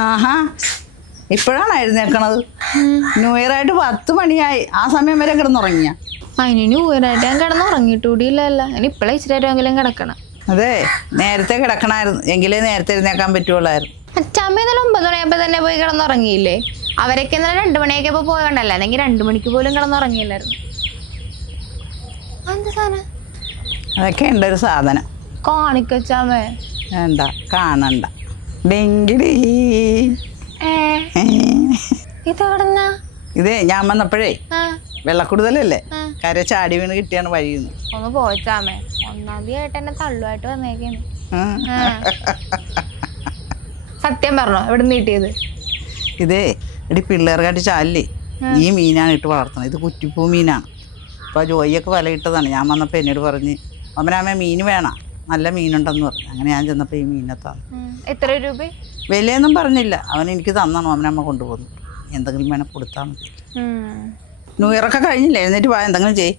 ആഹാ. ഇപ്പോഴാണ് എഴുന്നേക്കണത്? New year ആയിട്ട് പത്ത് മണിയായി. ആ സമയം വരെ കിടന്നുറങ്ങിയ? അതിന് ന്യൂ ഇയർ ആയിട്ട് ഞാൻ കിടന്ന് ഉറങ്ങിയിട്ടൂടിയില്ലല്ല ഞാൻ ഇപ്പോഴേ ഇച്ചിരി നേരമെങ്കിലും കിടക്കണം. അതെ. നേരത്തെ കിടക്കണമായിരുന്നു എങ്കിലേ നേരത്തെ എഴുന്നേക്കാൻ പറ്റുള്ളായിരുന്നു അച്ഛമ്മ ഇന്നലെ ഒമ്പത് മണിയപ്പോ തന്നെ പോയി കിടന്നുറങ്ങിയില്ലേ? അവരൊക്കെ ഇന്നലെ രണ്ടു മണിയൊക്കെ ഇപ്പൊ പോകണ്ടല്ല അല്ലെങ്കിൽ രണ്ടു മണിക്ക് പോലും കിടന്നുറങ്ങിയില്ലായിരുന്നു. എന്താ സാധനം? അതൊക്കെ ഉണ്ട് ഒരു സാധനം കാണിക്കച്ചാമേ വേണ്ട കാണണ്ട. ഇത് ഞാൻ വന്നപ്പോഴേ വെള്ളക്കൂടുതലല്ലേ കര ചാടി വീണ് കിട്ടിയാണ് വഴിയുന്നു ഒന്ന് പോയിച്ചാമേ ഒന്നാം തീയതി ആയിട്ട് എന്നെ തള്ളുമായിട്ട് വന്നേക്കാണ്. സത്യം പറഞ്ഞോ എവിടെ നീട്ടിയത് ഇതേ എടി പിള്ളേർക്കായിട്ട് ചാലില്ലേ? ഈ മീനാണ് ഇട്ട് വളർത്തുന്നത് ഇത് കുറ്റിപ്പൂ മീനാണ്. അപ്പോൾ ജോയിയൊക്കെ വല ഇട്ടതാണ് ഞാൻ വന്നപ്പോൾ എന്നോട് പറഞ്ഞ് അമ്മനാമേ മീൻ വേണം. നല്ല മീനുണ്ടെന്ന് പറഞ്ഞു. അങ്ങനെ ഞാൻ ചെന്നപ്പോൾ ഈ മീനെ തന്നു. എത്ര രൂപ? വിലയൊന്നും പറഞ്ഞില്ല. അവൻ എനിക്ക് തന്നാണ്. അമ്മ കൊണ്ടുപോകുന്നു എന്തെങ്കിലും വേണം കൊടുത്താൽ മതി. ന്യൂ ഇയറൊക്കെ കഴിഞ്ഞില്ലേ? എഴുന്നേറ്റ് പോയാൽ എന്തെങ്കിലും ചെയ്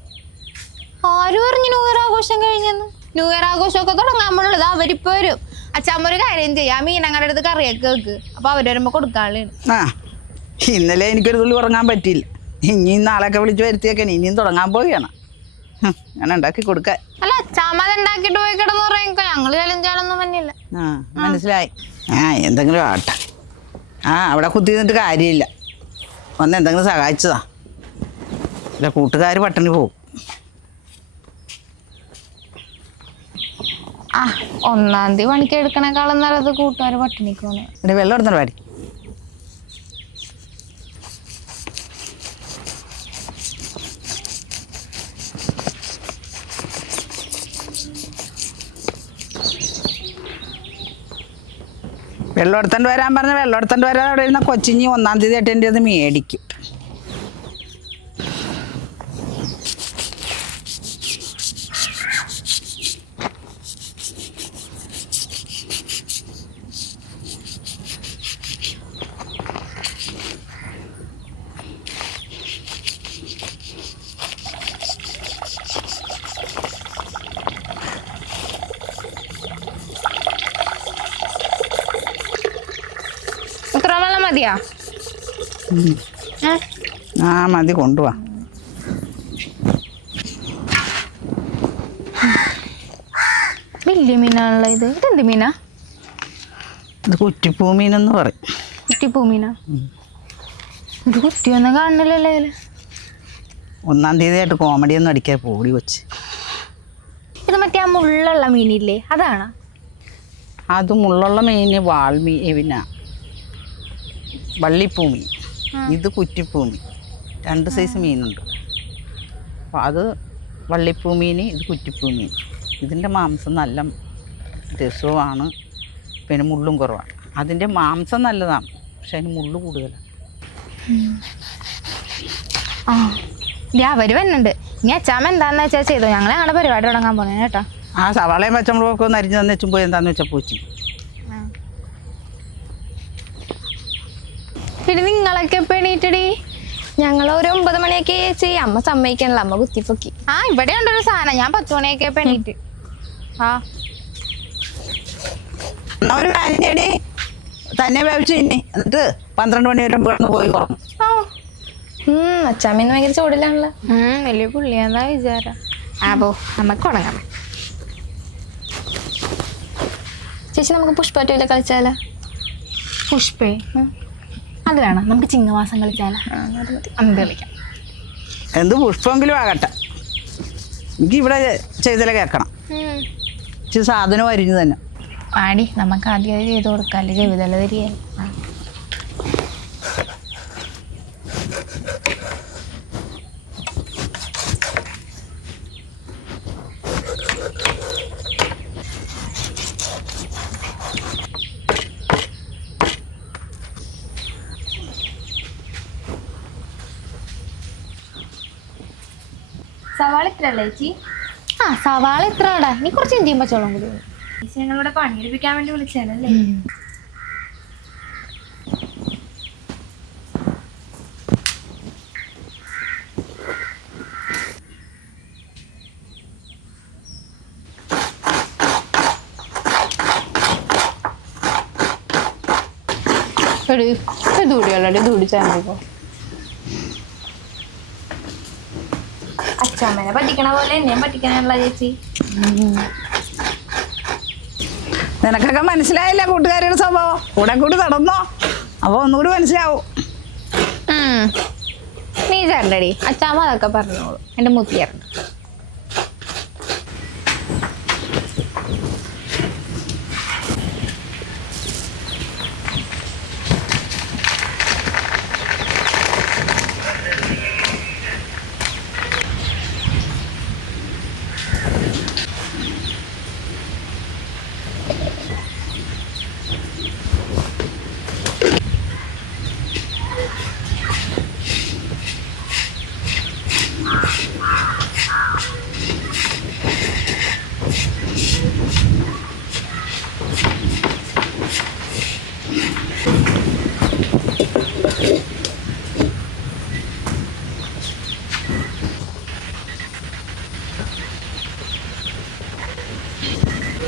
ആര് പറഞ്ഞു ന്യൂ ഇയർ ആഘോഷം കഴിഞ്ഞെന്ന്? ന്യൂ ഇയർ ആഘോഷമൊക്കെ തുടങ്ങാൻ പോലുള്ളത് അവരിപ്പോ വരും. അച്ഛമ്മ ഒരു കാര്യം ചെയ്യാം. ആ മീനങ്ങളുടെ അടുത്ത് കറിയൊക്കെ വെക്ക്. അപ്പൊ അവർ വരുമ്പോ കൊടുക്കാനുള്ള ആ ഇന്നലെ എനിക്കൊരു തുള്ളി ഉറങ്ങാൻ പറ്റിയില്ല. ഇനിയും നാളെയൊക്കെ വിളിച്ചു വരുത്തിയൊക്കെ ഇനിയും തുടങ്ങാൻ പോവുകയാണ്. ഞാൻ ഉണ്ടാക്കി കൊടുക്കാൻ. അല്ല അച്ഛാമ്മ അത് ഉണ്ടാക്കിയിട്ട് പോയി കിടന്ന് പറയുമ്പോ ഞങ്ങൾ ചലഞ്ചാലൊന്നും പറ്റില്ല ആ മനസ്സിലായി. ആ എന്തെങ്കിലും ആട്ടെ ആ അവിടെ കുത്തി നിന്നിട്ട് കാര്യമില്ല. വന്ന് എന്തെങ്കിലും സഹായിച്ചതാ. ഇല്ല കൂട്ടുകാർ പട്ടിണി പോകും ആ ഒന്നാം തീയതി പണിക്ക് എടുക്കണേക്കാളും നല്ലത് കൂട്ടുകാർ പട്ടിണിക്ക് പോണേ വെള്ളം എടുത്തോ പാടി വെള്ളം എടുത്തോണ്ട് വരാൻ പറഞ്ഞ വെള്ളം എടുത്തോണ്ട് വരാൻ അവിടെ ഇരുന്ന കൊച്ചിഞ്ഞി ഒന്നാം തീയതി ആയിട്ട് എന്റെ അത് മേടിക്കും ഇത്ര വെള്ളം മതിയാ? ആ മതി കൊണ്ടുപോവാ വലിയ മീനാണല്ലോ ഇത്. ഇതെന്ത് മീനാ? ഇത് കുറ്റിപ്പൂ മീനെന്ന് പറയും. കുറ്റിപ്പൂ മീനാ? ഒരു കുറ്റിയൊന്നും കാണുന്നില്ലല്ലോ ഇതിൽ. ഒന്നാം തീയതി ആയിട്ട് കോമഡി ഒന്നും അടിക്കാൻ പോടി വെച്ച് ഇത് മറ്റേ ആ മുള്ളുള്ള മീനില്ലേ? അതാണോ? അത് മുള്ളുള്ള മീന് വാൾമീ പിന്നെ വള്ളിപ്പൂ മീൻ ഇത് കുറ്റിപ്പൂമി. രണ്ട് സൈസ് മീനുണ്ട്. അപ്പോൾ അത് വള്ളിപ്പൂമീന് ഇത് കുറ്റിപ്പൂമീൻ ഇതിന്റെ മാംസം നല്ല രസവുമാണ്. പിന്നെ മുള്ളും കുറവാണ്. അതിന്റെ മാംസം നല്ലതാണ്. പക്ഷെ അതിന് മുള്ളു കൂടുതലാണ്. ആ. അവർ വരുന്നുണ്ട്. ഇനി അച്ചാമ്മ എന്താന്ന് വെച്ചാൽ ചെയ്തു? ഞങ്ങളെ ഞങ്ങളുടെ പരിപാടി തുടങ്ങാൻ പോണേ കേട്ടോ. ആ സവാളയും പച്ചമുളകൊക്കെ ഒന്ന് അരിഞ്ഞ് തന്നെ വെച്ചുമ്പോൾ എന്താണെന്ന് വെച്ചാൽ പൂച്ചി. പിന്നെ നിങ്ങളൊക്കെ ഇപ്പൊ എണീറ്റടി? ഞങ്ങൾ ഒരു ഒമ്പത് മണിയൊക്കെ ചേച്ചി അമ്മ സമ്മതിക്കണല്ലോ. അമ്മ കുത്തിപ്പൊക്കി. ആ ഇവിടെ ഉണ്ടൊരു സാധനം. ഞാൻ പത്ത് മണിയൊക്കെ ഇപ്പൊ എണീറ്റ്. ആ. ഒരു കാര്യം തന്നെ വേവിച്ച് ഇനി എന്നിട്ട് പന്ത്രണ്ട് മണി വരെ കിടന്ന് പോയി കുറഞ്ഞു ആ. ഉം അച്ചാമ്മന്ന് ഭയങ്കര ചൂടിലാണല്ലോ. വലിയ പുള്ളിയാന്നാ വിചാരം. ആ പോ നമുക്ക് ചേച്ചി നമുക്ക് പുഷ്പറ്റൂല കളിച്ചാലോ? പുഷ്പേ? അത് വേണം. നമുക്ക് ചിങ്ങമാസം കളിച്ചാലോ അന്ത് കളിക്കാം എന്ത് പുഷ്പമെങ്കിലും ആകട്ടെ. എനിക്ക് ഇവിടെ ചെയ്തല കേൾക്കണം. ഇച്ചിരി സാധനം അരിഞ്ഞു തന്നെ. ആടി നമുക്ക് ആദ്യം ചെയ്ത് കൊടുക്കാം. അല്ലെങ്കിൽ ജീവിതമല്ല തരികയല്ല സവാള ഇത്ര അല്ലേ ചേച്ചി? ആ സവാള ആടാ നീ കുറച്ച് ഇഞ്ചിയും പച്ചവളം കൂടി. ചേച്ചി ഞങ്ങളിവിടെ പണിയെടുപ്പിക്കാൻ വേണ്ടി വിളിച്ചാലല്ലേ എടി ഇത് കൂടിയല്ലോ ഇത് കൂടി ചേർന്നിപ്പോ അച്ഛമ്മനെ പറ്റിക്കണ പോലെ എന്നെയും പറ്റിക്കാനുള്ള ചേച്ചി. നിനക്കൊക്കെ മനസ്സിലായില്ല കൂട്ടുകാരിയുടെ സ്വഭാവം? കൂടെ കൂടി നടന്നോ. അപ്പൊ ഒന്നുകൂടി മനസ്സിലാവും. ഉം. നീ ചേരണ്ടടി അച്ചാമ്മ അതൊക്കെ പറഞ്ഞോളൂ. എന്റെ മുത്തി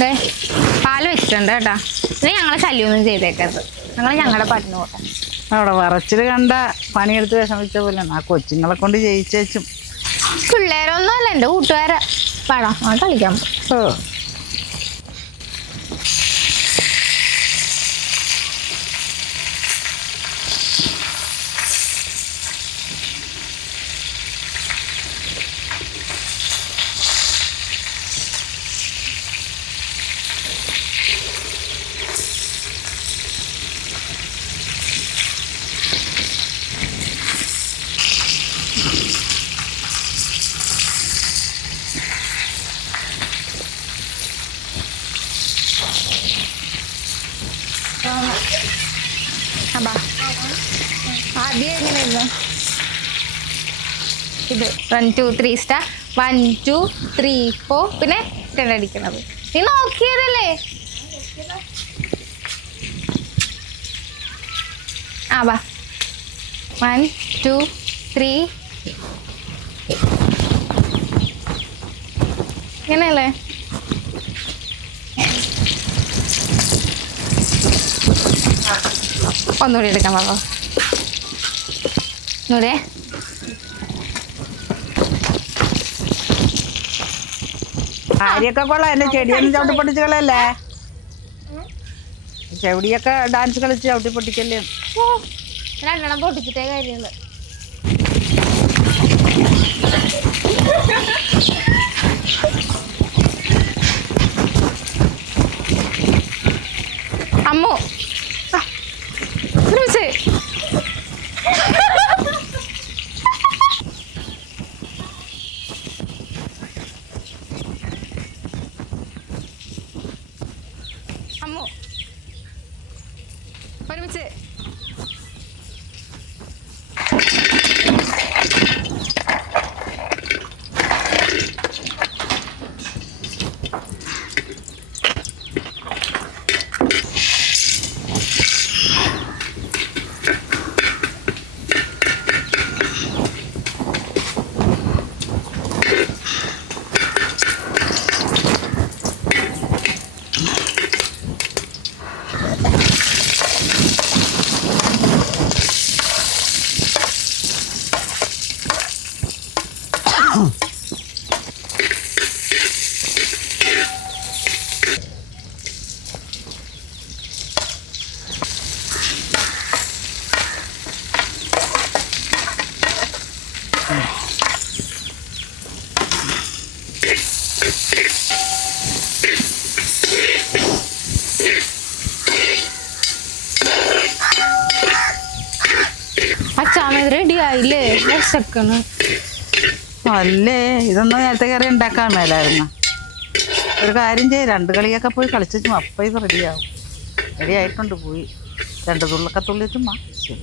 ദേ, പാൽ വെച്ചിട്ടുണ്ട് കേട്ടാ. ഇനി ഞങ്ങളെ ശല്യമൊന്നും ചെയ്തേക്കരുത്. ഞങ്ങൾ ഞങ്ങളുടെ പാട്ടിന് പോട്ടെ. അവിടെ വറച്ചിൽ കണ്ട പണിയെടുത്ത് വിഷമിച്ച പോലെ ആ കൊച്ചുങ്ങളെ കൊണ്ട് ജയിച്ചേച്ചും. പിള്ളേരൊന്നും അല്ല എന്റെ കൂട്ടുകാരെ പഴം കളിക്കാൻ പോ ഓ അപ്പാ ആദ്യം എങ്ങനെയായിരുന്നു? ഇത് one two three star one two three four പിന്നെ ടെൻ അടിക്കണത്. നീ നോക്കിയതല്ലേ? ആ വാ. വൺ ടു ത്രീ ഇങ്ങനെയല്ലേ? ഒന്നുകൂടി 노래를 പാകോ ഒന്നുകൂടെ കാര്യമൊക്കെ കൊള്ളാം. എന്റെ ചെടിയൊന്നും ചവിട്ടി പൊട്ടിച്ചുകളല്ലേ? ചെവിടിയൊക്കെ ഡാൻസ് കളിച്ച് ചവിട്ടി പൊട്ടിക്കല്ലേ? പൊട്ടിച്ചിട്ടേ കാര്യമുള്ളു. നേരായില്ലേ വിശക്കണ് അല്ലേ? ഇതൊന്നും നേരത്തെ കയറി ഉണ്ടാക്കാൻ മേലായിരുന്നു. ഒരു കാര്യം ചെയ്യ. രണ്ട് കളിയൊക്കെ പോയി കളിച്ചു അപ്പം ഇത് റെഡിയാവും റെഡി ആയിട്ടുണ്ട് പോയി. രണ്ട് തുള്ളൊക്കെ തുള്ളി ചുമ്മാ. ശരി.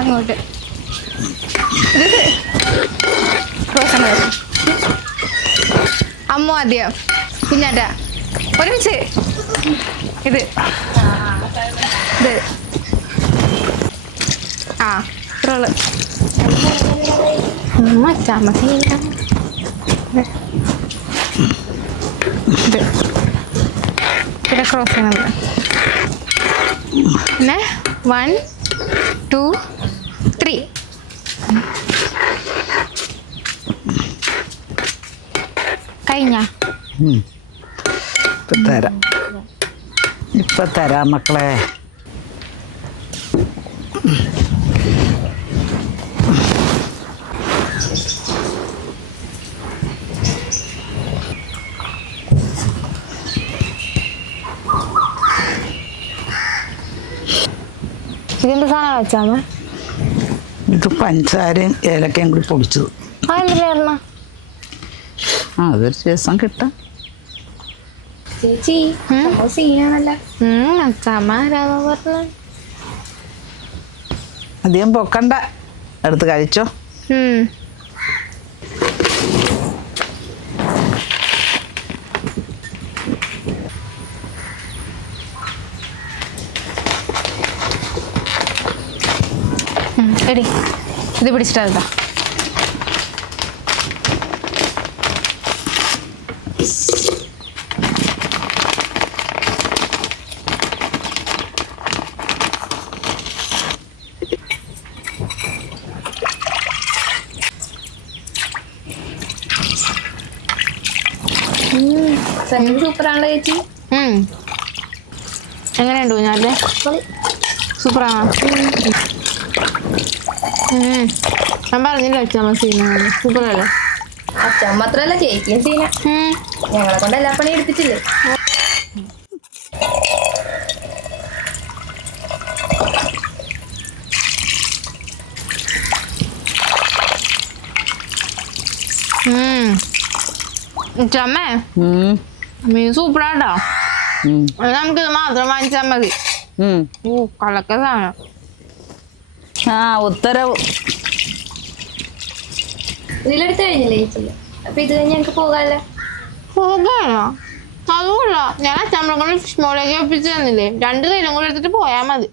അങ്ങോട്ട് ഇത് റോസമ്മ അമ്മ ആദ്യം. കുഞ്ഞാറ്റ ഒരുമിച്ച്. ഇത്. ഇത്. ആ റോൾ ചെയ്യില്ല ഇത്. പിന്നെ ക്രോസ് ചെയ്യണത്. പിന്നെ വൺ ടു ത്രീ കഴിഞ്ഞ. ഇപ്പൊ തരാം. ഇപ്പൊ തരാം മക്കളെ. ഇതിന്റെ സാധനം വെച്ചാമ്മ ഇത് പഞ്ചസാരയും ഏലക്കയും കൂടി പൊടിച്ചത്. ആ എന്തിനായിരുന്ന ആ അതൊരു രസം കിട്ടാം. ചേച്ചി അധികം പൊക്കണ്ട. എടുത്ത് കഴിച്ചോ. എടി ഇത് പിടിച്ചിട്ടാ സൂപ്പറാണല്ലോ ചേച്ചി എങ്ങനെയുണ്ട് കുഞ്ഞാല്ലേ സൂപ്പറാണോ. ഞാൻ പറഞ്ഞില്ല അച്ഛമ്മ സീനാണ് സൂപ്പറല്ലേ അച്ഛൻ മാത്രല്ല ചേച്ചിയും സീന. ഞങ്ങളെ കൊണ്ട് എല്ലാ പണി എടുത്തിട്ടില്ലേ? ഉം. അച്ഛമ്മേ ഉം. മീൻ സൂപ്പറാട്ടോ. നമുക്ക് ഇത് നമുക്കിത് മാത്രം വാങ്ങിച്ചാൽ മതി. ഓ കളക്ക സാധനം. ആ ഉത്തരവ്. ഇതിലെടുത്ത് കഴിഞ്ഞില്ലേ ചേച്ചി അപ്പൊ ഇത് കഴിഞ്ഞ് ഞങ്ങൾക്ക് പോകാമല്ലോ പോകാനോ അതുകൊള്ളാം ഞാൻ അച്ഛമ്മ കൊണ്ട് ഫിഷ് മോളേക്ക് ഒപ്പിച്ചു തന്നില്ലേ? രണ്ട് കയ്യിലും കൂടെ എടുത്തിട്ട് പോയാൽ മതി.